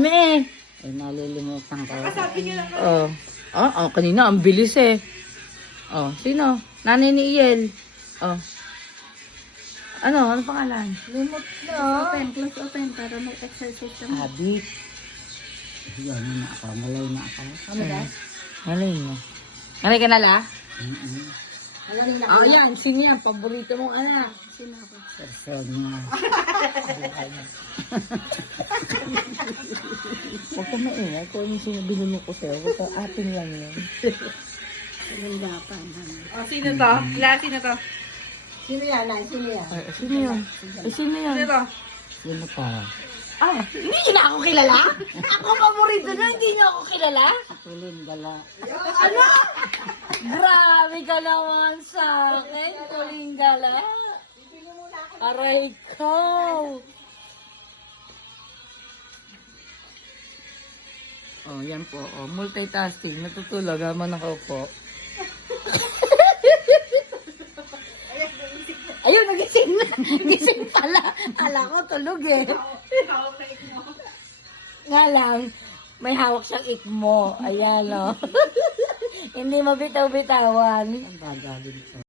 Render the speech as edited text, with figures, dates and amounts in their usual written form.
Me. Ay, nalilimutan ko. Kanina ang bilis eh. Sino? Nanay ni Iel. Ano pangalan? Limot Close open para may exercise ka mo. Habit. Yan na ako. Malay na ako. Ano ba? Malay mo. Malay ka na la? Magaling na Yan. Sino yan? Paborito mong anak. Sino ako? Persona. Huwag ka maingay. Kung ano yung binunok ko sa'yo. Huwag ka atin lang yun. Nanggapan. Sino to? Sino to? Sino yan? Sino yan? Sino yun? Sino yun? Sino to? Sino ka? Hindi niyo na ako kilala? Ako paborito na, hindi niyo ako kilala? Tulin gala. Ano? Grabe ka naman sa akin, Kulingala. Aray ko. Yan po. Multitasking. Natutulog naman ako po. Ayun, nagising na. Gising pala. Ala ko, tulog eh. Nga lang, may hawak siyang ikmo. Ayan o. Hindi mabitaw-bitawan. Ang bagalin ko.